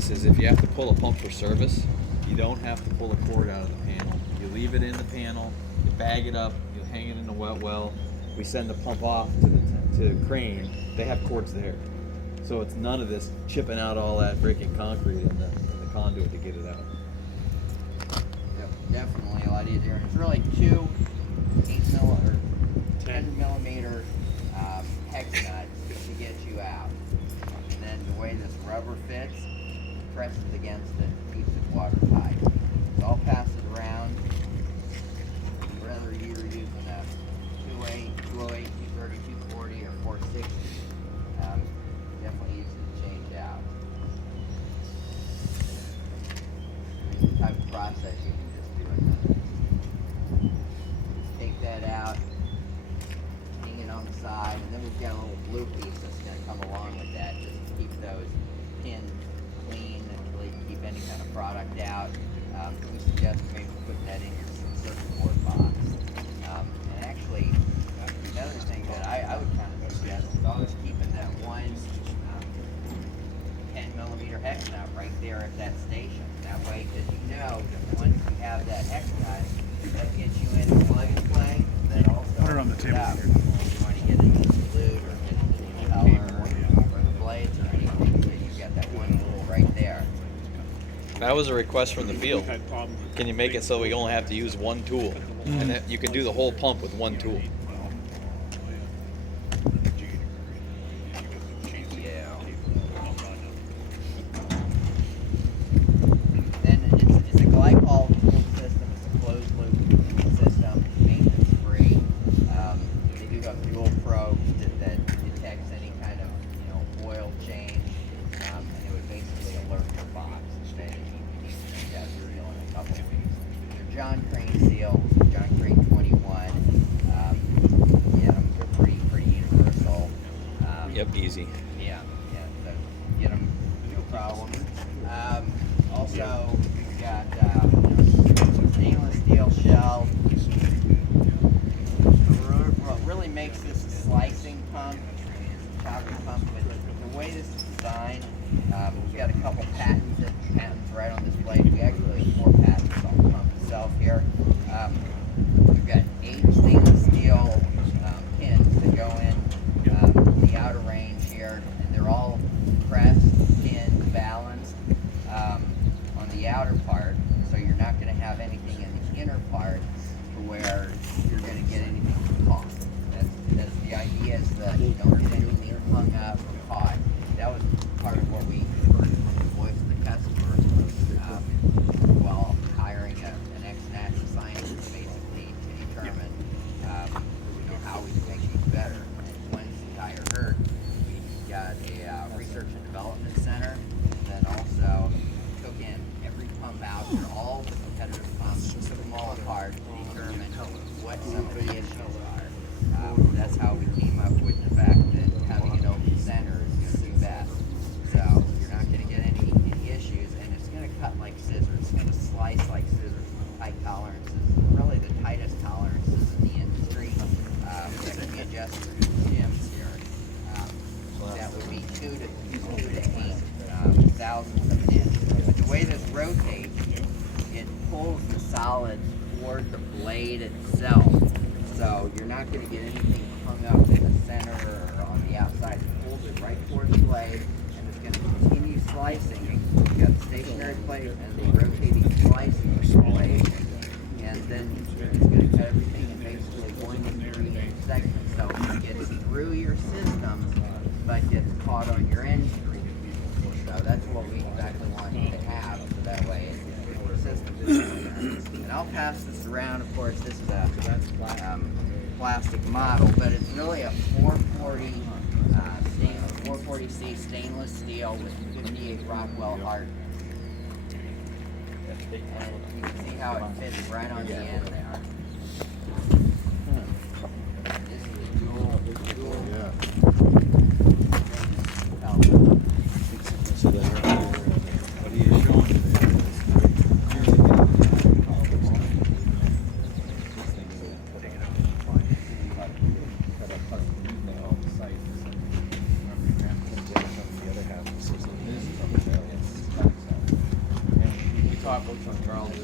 this is if you have to pull a pump for service, you don't have to pull a cord out of the panel. You leave it in the panel, you bag it up, you hang it in the wet well. We send the pump off to the crane. They have cords there. So it's none of this chipping out all that breaking concrete in the conduit to get it out. Yep, definitely a lot easier. And it's really two 10 millimeter hex nuts to get you out. And then the way this rubber fits, presses against it, keeps it watertight. So I'll pass it around. Whether you're using a 208, 208, 230, 240, or 460, definitely easy to change out. The type of process you can just do it. Take that out, hang it on the side, and then we've got a little blue piece that's going to come along with that just to keep those pins clean and really keep any kind of product out. We suggest maybe putting that in your circuit board box. And actually, another thing that I would kind of suggest is always keeping that one 10 millimeter hex nut right there at that station. That way, because you know that once you have that hex nut, that gets you into plug and play. That also put it on the table here. You want to get into the lute or get into the impeller or the blades or anything, so you've got that one tool right there. That was a request from the field. Can you make it so we only have to use one tool? And that you can do the whole pump with one tool. Yeah. Then it's a glycol tool system. It's a closed loop system, maintenance free. They do have dual probes that detects any kind of oil change, and it would basically alert the box instead of you need to change out the seal in a couple of weeks. They're John Crane seals, John Crane 21. Yeah, they're pretty universal. Yep, easy. Yeah, so get them, no problem. Also, we've got stainless steel shell. What really makes this a slicing pump, chopping pump, but the way this is designed, we've got a couple patents right on display. We actually have 4 patents on the pump itself here. We've got 8 stainless steel pins that go in the outer range here, and they're all pressed, pinned, balanced on the outer part, so you're not going to have anything in the inner part to where you're going to get anything caught. That's the idea, is that you don't get anything hung up or caught. That was part of what we heard from the voice of the customer while hiring an ex-NASA scientist basically to determine how we can make these better. And when's the tire hurt, we got a research and development center, and then also took in every pump out there, all the competitive pumps, took them all apart to determine what some of the issues are. That's how we came up with the fact that having an open center is going to be best. So you're not going to get any issues, and it's going to cut like scissors. It's going to slice like scissors with tight tolerances, really the tightest tolerances in the industry that can be adjusted through shims here. That would be 2 to 8 thousandths of an inch. But the way this rotates, it pulls the solid toward the blade itself. So you're not going to get anything hung up in the center or on the outside. It pulls it right toward the blade, and it's going to continue slicing. You've got the stationary plate and the rotating slicing blade, and then it's going to cut everything in basically 1 to 3 inch segments. So it gets through your systems, but gets caught on your end screen. So that's what we exactly want you to have, so that way your system is. And I'll pass this around. Of course, this is a plastic model, but it's really a 440 440C stainless steel with 58 Rockwell heart. And you can see how it fits right on the end there. This is a dual So then, what are you showing there?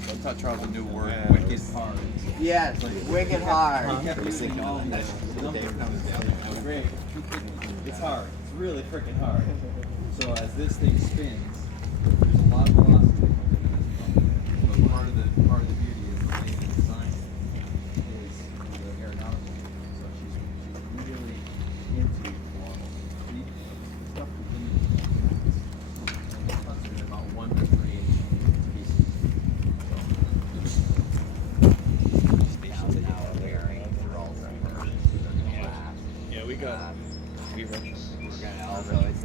I taught Charles a new word, wicked hard. Yes, wicked hard. Great. It's hard. It's really freaking hard. So as this thing spins, there's a lot of velocity that comes into this pump. So part of the beauty is the way the design is the aeronautical. So she's really into the stuff within the pump. And it cuts in about 1 to 3 inch pieces. Yeah, we got. We're gonna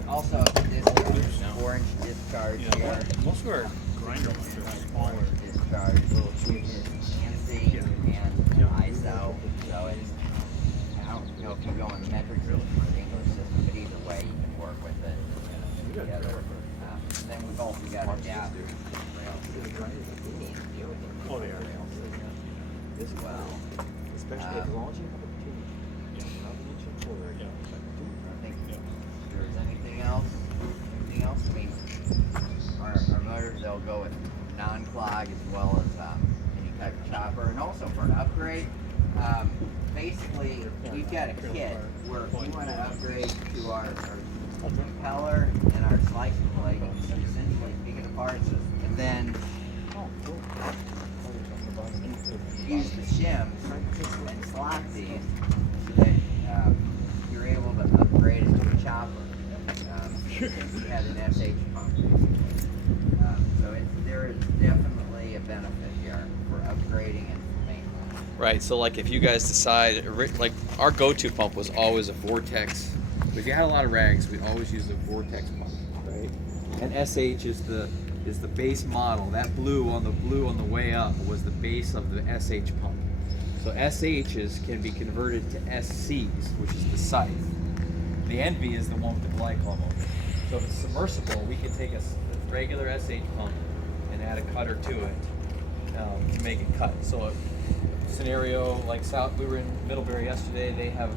also this 4-inch discharge here. Most of our grinder ones are smaller. Discharge, ANSI and ISO. So it's, I don't know if you go in the metric system or the English system, but either way you can work with it together. Then we've also got adapters. Oh, they are. As well. Especially as long as you have a team. I think if there's anything else, I mean, our motors, they'll go with non-clog as well as any type of chopper. And also for an upgrade, basically, we've got a kit where if you want to upgrade to our impeller and our slicing blade, you can essentially pick it apart and then use the shims and slot these so that you're able to upgrade it to a chopper. You had an SH pump. So there is definitely a benefit here for upgrading and maintenance. Right, so like if you guys decide, like our go-to pump was always a Vortex. If you had a lot of rags, we always use a Vortex pump, right? And SH is the base model. That blue on the way up was the base of the SH pump. So SHs can be converted to SCs, which is the SITHE. The Envy is the one with the glycol motor. So if it's submersible, we can take a regular SH pump and add a cutter to it to make it cut. So a scenario like we were in Middlebury yesterday, they have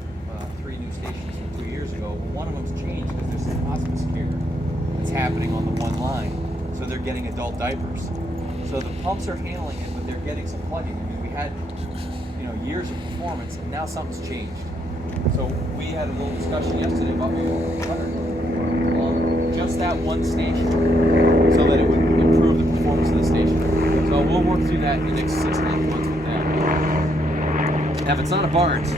3 new stations from 2 years ago. Well, one of them's changed because there's some hospice care that's happening on the one line. So they're getting adult diapers. So the pumps are handling it, but they're getting some plugging. I mean, we had years of performance, and now something's changed. So we had a little discussion yesterday about maybe a cutter on just that one station, so that it would improve the performance of the station. So we'll work through that in the next 6 to 8 months with that. Now, if it's not a Barnes.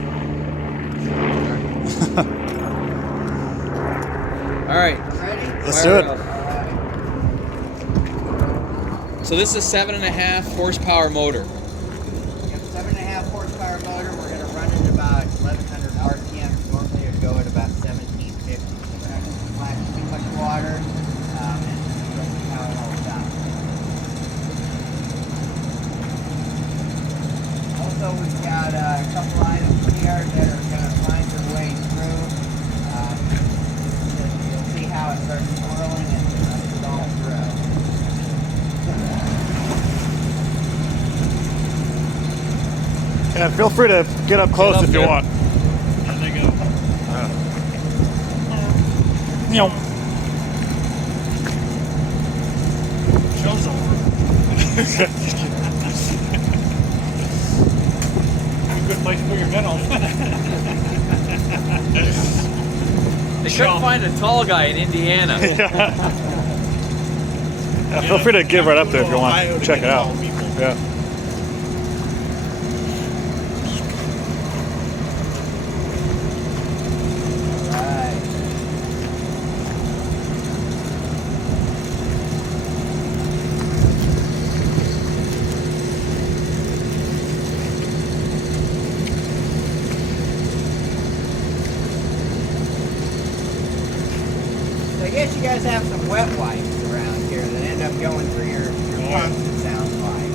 All right. Ready? Let's do it. So this is a 7.5 horsepower motor. We have a 7.5 horsepower motor. We're going to run it about 1,100 RPM. Normally it would go at about 1,750. So we're not going to splash too much water, and we'll see how it all stops. Also, we've got a couple items here that are going to find their way through. You'll see how it starts swirling and runs it all through. Yeah, feel free to get up close if you want. And they go. Show's over. Good place to put your medal. They couldn't find a tall guy in Indiana. Yeah, feel free to get right up there if you want. Check it out. Yeah. I guess you guys have some wet wipes around here that end up going through your pumps, it sounds like.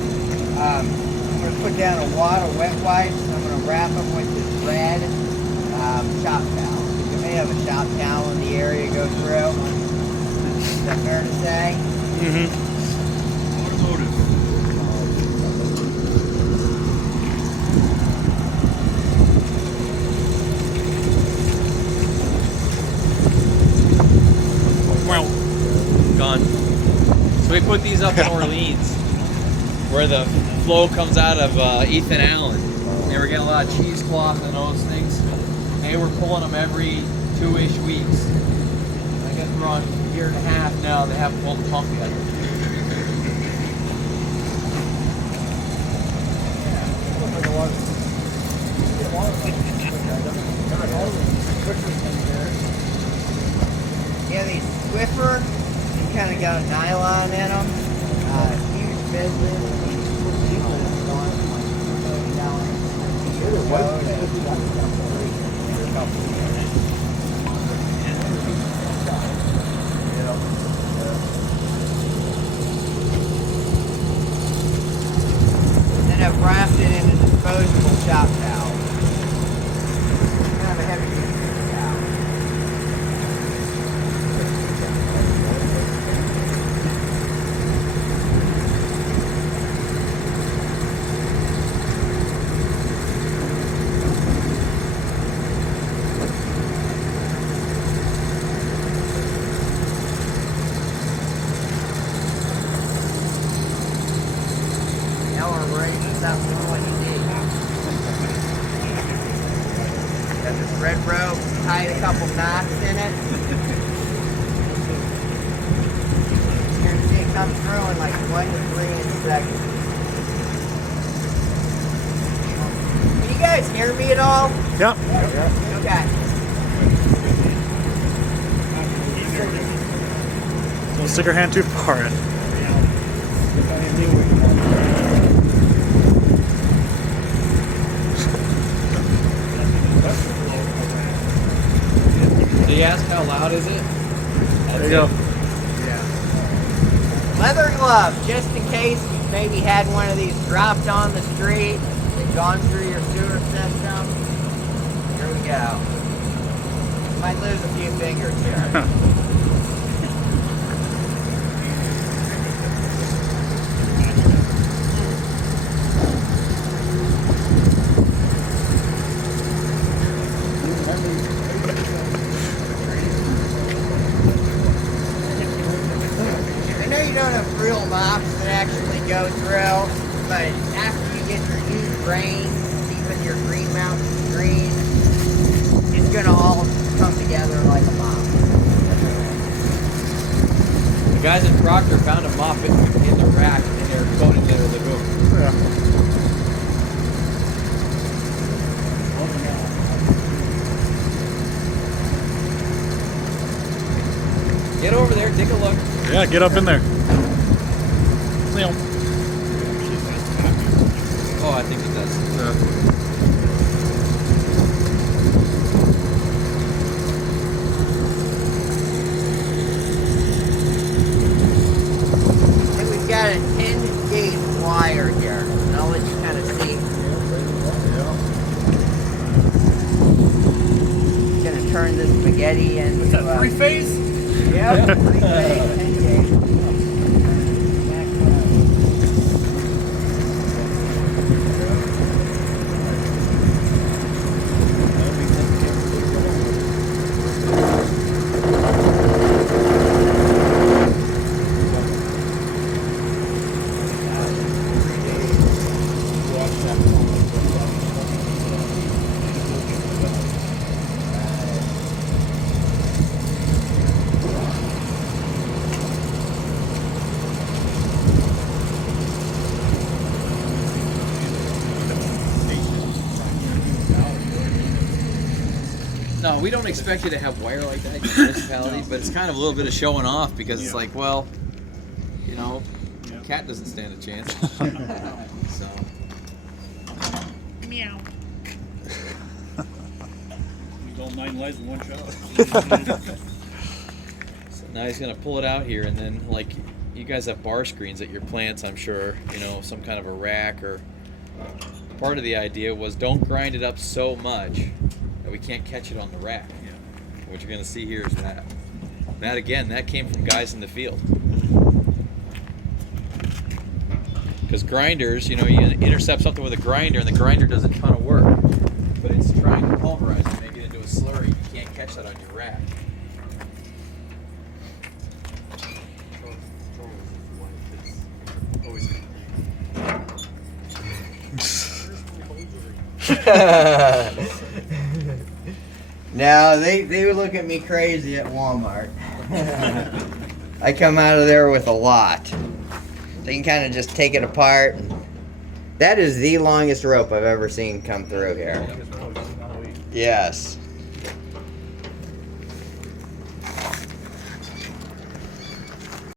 I'm going to put down a wad of wet wipes. I'm going to wrap them with this red shop towel. You may have a shop towel in the area go through. Is that fair to say? Mm-hmm. Gone. So we put these up in Orleans. where the flow comes out of Ethan Allen. They were getting a lot of cheesecloth and those things. They were pulling them every 2-ish weeks. I guess we're on a year and a half now. They haven't pulled the pump yet. Yeah, these Swiffer, they kind of got a nylon in them. Huge business. Then I've wrapped it in a disposable shop towel. Kind of a heavy duty towel. Now we're ready to stop doing what you need. Got this red rope, tied a couple knots in it. You're gonna see it come through in like 1 to 3 seconds. Can you guys hear me at all? Yep. Okay. Don't stick your hand too far in. Did you ask how loud is it? There you go. Leather glove, just in case you maybe had one of these dropped on the street and gone through your sewer system. Here we go. Might lose a few fingers here. I know you don't have real mops that actually go through, but after you get your new grain, even your green mountain green, it's gonna all come together like a mop. The guys in Proctor found a mop in the rack and they were coating it with a boom. Yeah. Get over there, take a look. Yeah, get up in there. Oh, I think it does. And we've got a 10-gauge wire here, and I'll let you kind of see. Gonna turn this spaghetti into Three-phase? Yep, 3-phase, 10-gauge. No, we don't expect you to have wire like that in your municipality, but it's kind of a little bit of showing off because it's like, well, you know, cat doesn't stand a chance. So. Meow. Use all 9 lives in one shot. So now he's gonna pull it out here, and then like you guys have bar screens at your plants, I'm sure. You know, some kind of a rack or. Part of the idea was don't grind it up so much that we can't catch it on the rack. Yeah. What you're gonna see here is that. That again, that came from guys in the field. Because grinders, you know, you intercept something with a grinder, and the grinder does a ton of work, but it's trying to pulverize it, make it into a slurry. You can't catch that on your rack. Now they would look at me crazy at Walmart. I come out of there with a lot. So you can kind of just take it apart. That is the longest rope I've ever seen come through here. Yes.